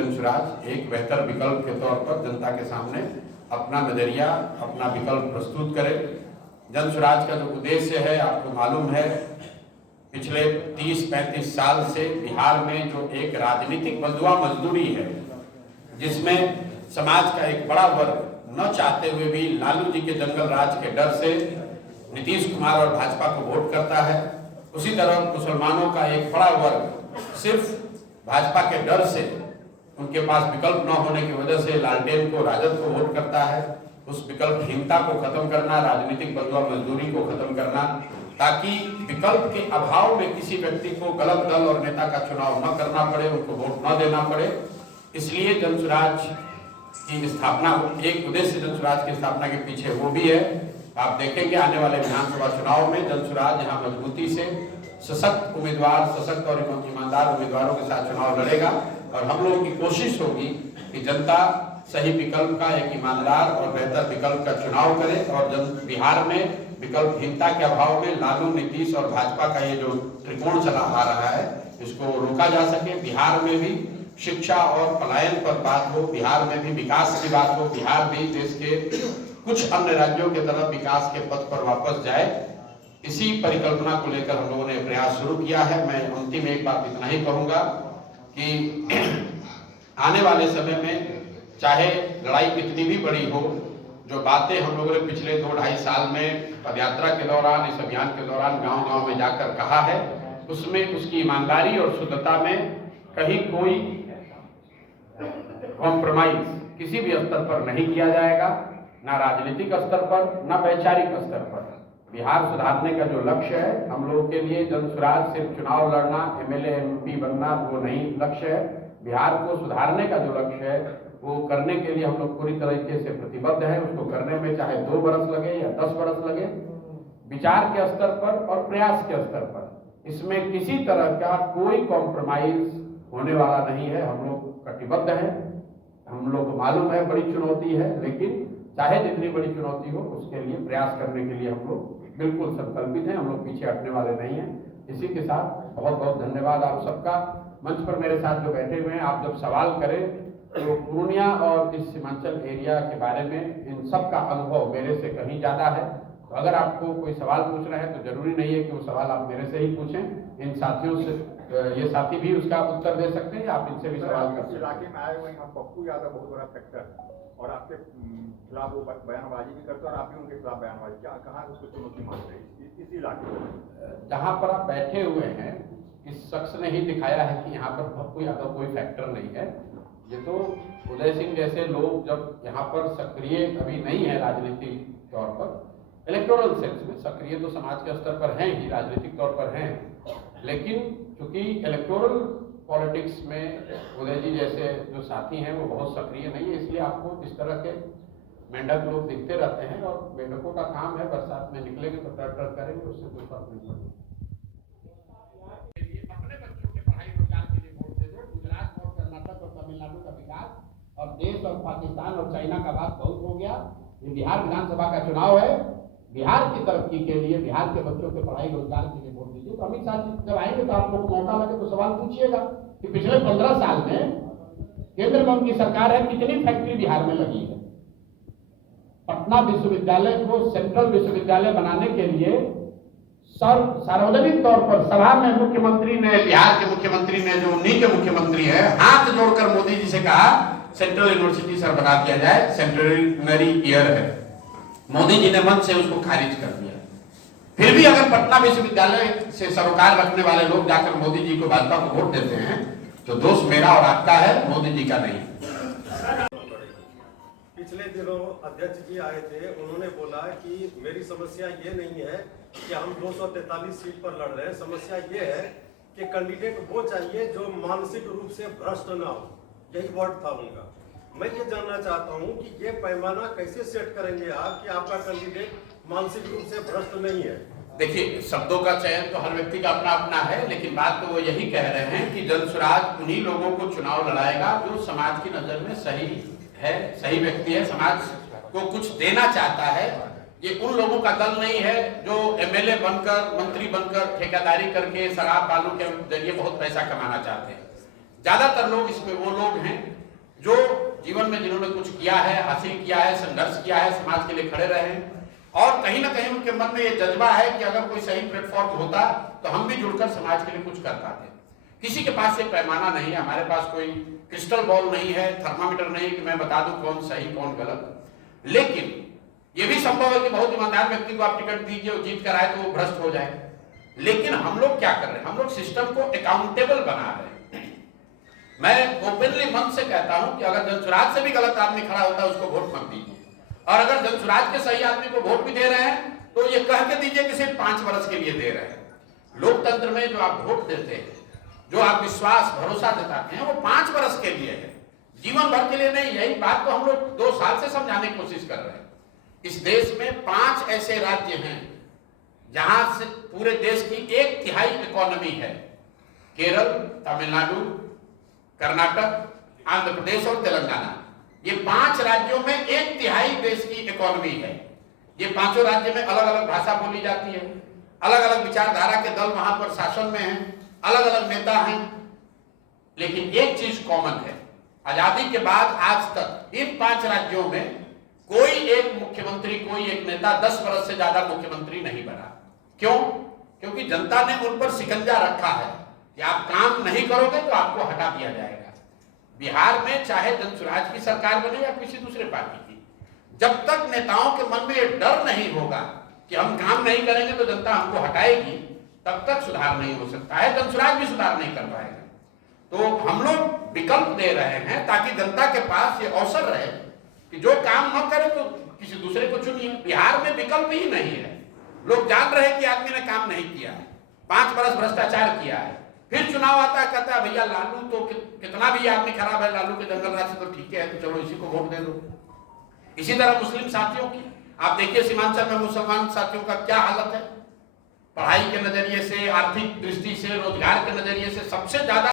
जनसुराज एक बेहतर विकल्प के तौर पर जनता के सामने अपना नजरिया, अपना विकल्प प्रस्तुत करे। जनसुराज का जो उद्देश्य है आपको मालूम है, पिछले 30-35 साल से बिहार में जो एक राजनीतिक बंधुआ मजदूरी है, जिसमें समाज का एक बड़ा वर्ग न चाहते हुए भी लालू जी के जंगल राज के डर से नीतीश कुमार और भाजपा को वोट करता है। उसी तरह मुसलमानों का एक बड़ा वर्ग सिर्फ भाजपा के डर से, उनके पास विकल्प न होने की वजह से लालटेन को, राजद को वोट करता है। उस विकल्पहीनता को खत्म करना, राजनीतिक बंधुआ मजदूरी को खत्म करना, ताकि विकल्प के अभाव में किसी व्यक्ति को गलत दल और नेता का चुनाव न करना पड़े, उनको वोट न देना पड़े। इसलिए जनसुराज की स्थापना, एक उद्देश्य जनसुराज की स्थापना के पीछे वो भी है। आप देखेंगे आने वाले विधानसभा चुनाव में जनसुराज यहाँ मजबूती से सशक्त उम्मीदवार, सशक्त और ईमानदार उम्मीदवारों के साथ चुनाव लड़ेगा। और हम लोगों की कोशिश होगी कि जनता सही विकल्प का, एक ईमानदार और बेहतर विकल्प का चुनाव करे और बिहार में विकल्पहीनता के अभाव में लालू, नीतीश और भाजपा का ये जो त्रिकोण चला आ रहा है, इसको रोका जा सके। बिहार में भी शिक्षा और पलायन पर बात हो, बिहार में भी विकास की बात हो, बिहार भी देश के कुछ अन्य राज्यों की तरफ विकास के पथ पर वापस जाए। इसी परिकल्पना को लेकर हम लोगों ने प्रयास शुरू किया है। मैं अंतिम एक बात इतना ही कहूंगा कि आने वाले समय में चाहे लड़ाई कितनी भी बड़ी हो, जो बातें हम लोगों ने पिछले 2-2.5 साल में पदयात्रा के दौरान, इस अभियान के दौरान गांव-गांव में जाकर कहा है, उसमें उसकी ईमानदारी और शुद्धता में कहीं कोई कॉम्प्रोमाइज किसी भी स्तर पर नहीं किया जाएगा, ना राजनीतिक स्तर पर, ना वैचारिक स्तर पर। बिहार सुधारने का जो लक्ष्य है हम लोगों के लिए, जनसुराज सिर्फ चुनाव लड़ना, एमएलए एमपी बनना वो नहीं लक्ष्य है। बिहार को सुधारने का जो लक्ष्य है वो करने के लिए हम लोग पूरी तरीके से प्रतिबद्ध हैं। उसको करने में चाहे 2 बरस लगे या 10 बरस लगे, विचार के स्तर पर और प्रयास के स्तर पर इसमें किसी तरह का कोई कॉम्प्रोमाइज होने वाला नहीं है। हम लोग कटिबद्ध हैं। हम लोग को मालूम है बड़ी चुनौती है, लेकिन चाहे जितनी बड़ी चुनौती हो उसके लिए प्रयास करने के लिए हम लोग बिल्कुल संकल्पित हैं। हम लोग पीछे हटने वाले नहीं हैं। इसी के साथ बहुत बहुत धन्यवाद आप सबका। मंच पर मेरे साथ जो बैठे हुए हैं, आप जब सवाल करें तो पूर्णिया और इस सीमांचल एरिया के बारे में इन सब का अनुभव मेरे से कहीं ज़्यादा है। तो अगर आपको कोई सवाल पूछ रहे हैं तो जरूरी नहीं है कि वो सवाल आप मेरे से ही पूछें। इन साथियों से, ये साथी भी उसका उत्तर दे सकते हैं, आप इनसे भी सवाल कर सकते हैं। इलाके में आए हुए हैं, पप्पू यादव बहुत बड़ा फैक्टर और आपके खिलाफ वो बयानबाजी भी करते हैं और आप भी उनके खिलाफ बयानबाजी, क्या कहाँ उसको चुनौती मान रही है इस इलाके में? जहाँ पर आप बैठे हुए हैं, इस शख्स ने ही दिखाया है कि यहाँ पर पप्पू यादव कोई फैक्टर नहीं है। ये तो उदय सिंह जैसे लोग जब यहाँ पर सक्रिय अभी नहीं है राजनीतिक तौर पर, इलेक्टोरल सेंस में सक्रिय तो समाज के स्तर पर हैं ही, राजनीतिक तौर पर हैं, लेकिन चूंकि इलेक्टोरल पॉलिटिक्स में उदय जी जैसे जो साथी हैं वो बहुत सक्रिय नहीं है, इसलिए आपको इस तरह के मेंढक लोग दिखते रहते हैं। और मेंढकों का काम है, बरसात में निकलेंगे तो टर करेंगे, उससे कोई फर्क नहीं पड़ेगा। अपने बच्चों के पढ़ाई रोजगार के लिए वोट दे दो। गुजरात और कर्नाटक और तमिलनाडु का विकास और देश और पाकिस्तान और चाइना का बात बहुत हो गया। ये बिहार विधानसभा का चुनाव है, बिहार की तरक्की के लिए, बिहार के बच्चों के पढ़ाई रोजगार के लिए वोट दीजिए। तो अमित शाह जी जब आएंगे तो आप लोग को मौका लगे तो सवाल पूछिएगा कि पिछले 15 साल में केंद्र में उनकी सरकार है, कितनी फैक्ट्री बिहार में लगी है। पटना विश्वविद्यालय को सेंट्रल विश्वविद्यालय बनाने के लिए सार्वजनिक तौर पर सभा में मुख्यमंत्री ने, बिहार के मुख्यमंत्री ने, जो उन्हीं के मुख्यमंत्री है, हाथ जोड़कर मोदी जी से कहा सेंट्रल यूनिवर्सिटी सर बना दिया जाए, सेंटेनरी ईयर है। मोदी जी ने मन से उसको खारिज कर दिया। फिर भी अगर पटना विश्वविद्यालय से सरोकार रखने वाले लोग जाकर मोदी जी को, भाजपा को वोट देते हैं तो दोष मेरा और आपका है, मोदी जी का नहीं। पिछले दिनों अध्यक्ष जी आए थे, उन्होंने बोला कि मेरी समस्या ये नहीं है कि हम 243 सीट पर लड़ रहे हैं, समस्या ये है कि कैंडिडेट वो चाहिए जो मानसिक रूप से भ्रष्ट ना हो। यही वर्ड था उनका। मैं ये जानना चाहता हूँ कि ये पैमाना कैसे सेट करेंगे आप कि आपका कैंडिडेट मानसिक रूप से भ्रष्ट नहीं है? देखिए, शब्दों का चयन तो हर व्यक्ति का अपना अपना है, लेकिन बात तो वो यही कह रहे हैं कि जनसुराज उन्हीं लोगों को चुनाव लड़ाएगा जो समाज की नजर में सही है, सही व्यक्ति है, समाज को कुछ देना चाहता है। ये उन लोगों का दल नहीं है जो एमएलए बनकर, मंत्री बनकर, ठेकेदारी करके, शराब बालू के जरिए बहुत पैसा कमाना चाहते हैं। ज्यादातर लोग इसमें वो लोग हैं जीवन में जिन्होंने कुछ किया है, हासिल किया है, संघर्ष किया है, समाज के लिए खड़े रहे हैं, और कहीं ना कहीं उनके मन में ये जज्बा है कि अगर कोई सही प्लेटफॉर्म होता तो हम भी जुड़कर समाज के लिए कुछ कर पाते। किसी के पास ये पैमाना नहीं है, हमारे पास कोई क्रिस्टल बॉल नहीं है, थर्मामीटर नहीं है कि मैं बता दूं कौन सही कौन गलत। लेकिन ये भी संभव है कि बहुत ईमानदार व्यक्ति को आप टिकट दीजिए और जीत कर आए तो वो भ्रष्ट हो जाए। लेकिन हम लोग क्या कर रहे हैं, हम लोग सिस्टम को अकाउंटेबल बना रहे हैं। मैं ओपनली मन से कहता हूं कि अगर जनसुराज से भी गलत आदमी खड़ा होता है उसको वोट मत दीजिए, और अगर जनसुराज के सही आदमी को वोट भी दे रहे हैं तो ये कह के दीजिए कि सिर्फ 5 वर्ष के लिए दे रहे हैं। लोकतंत्र में जो आप वोट देते हैं, जो आप विश्वास भरोसा जताते हैं, वो 5 वर्ष के लिए है, जीवन भर के लिए नहीं। यही बात तो हम लोग 2 साल से समझाने की कोशिश कर रहे हैं। इस देश में 5 ऐसे राज्य हैं जहां से पूरे देश की 1/3 इकोनॉमी है। केरल, तमिलनाडु, कर्नाटक, आंध्र प्रदेश और तेलंगाना। ये 5 राज्यों में 1/3 देश की इकोनॉमी है। ये 5 राज्य में अलग अलग भाषा बोली जाती है, अलग अलग विचारधारा के दल वहां पर शासन में हैं, अलग अलग नेता हैं, लेकिन एक चीज कॉमन है, आजादी के बाद आज तक इन 5 राज्यों में कोई एक मुख्यमंत्री, कोई एक नेता 10 वर्ष से ज्यादा मुख्यमंत्री नहीं बना। क्यों? क्योंकि जनता ने उन पर शिकंजा रखा है कि आप काम नहीं करोगे तो आपको हटा दिया जाएगा। बिहार में चाहे जनसुराज की सरकार बने या किसी दूसरे पार्टी की, जब तक नेताओं के मन में ये डर नहीं होगा कि हम काम नहीं करेंगे तो जनता हमको हटाएगी, तब तक सुधार नहीं हो सकता है। जनसुराज भी सुधार नहीं कर पाएगा। तो हम लोग विकल्प दे रहे हैं ताकि जनता के पास ये अवसर रहे कि जो काम न करे तो किसी दूसरे को चुनिए। बिहार में विकल्प ही नहीं है। लोग जान रहे हैं कि आदमी ने काम नहीं किया है, 5 वर्ष भ्रष्टाचार किया है, फिर चुनाव आता है, कहता है भैया लालू तो कितना भी आदमी खराब है, लालू के जंगल राज से तो ठीक है, तो चलो इसी को वोट दे दो। इसी तरह मुस्लिम साथियों की आप देखिए, सीमांचल में मुसलमान साथियों का क्या हालत है। पढ़ाई के नजरिए से, आर्थिक दृष्टि से, रोजगार के नजरिए से सबसे ज्यादा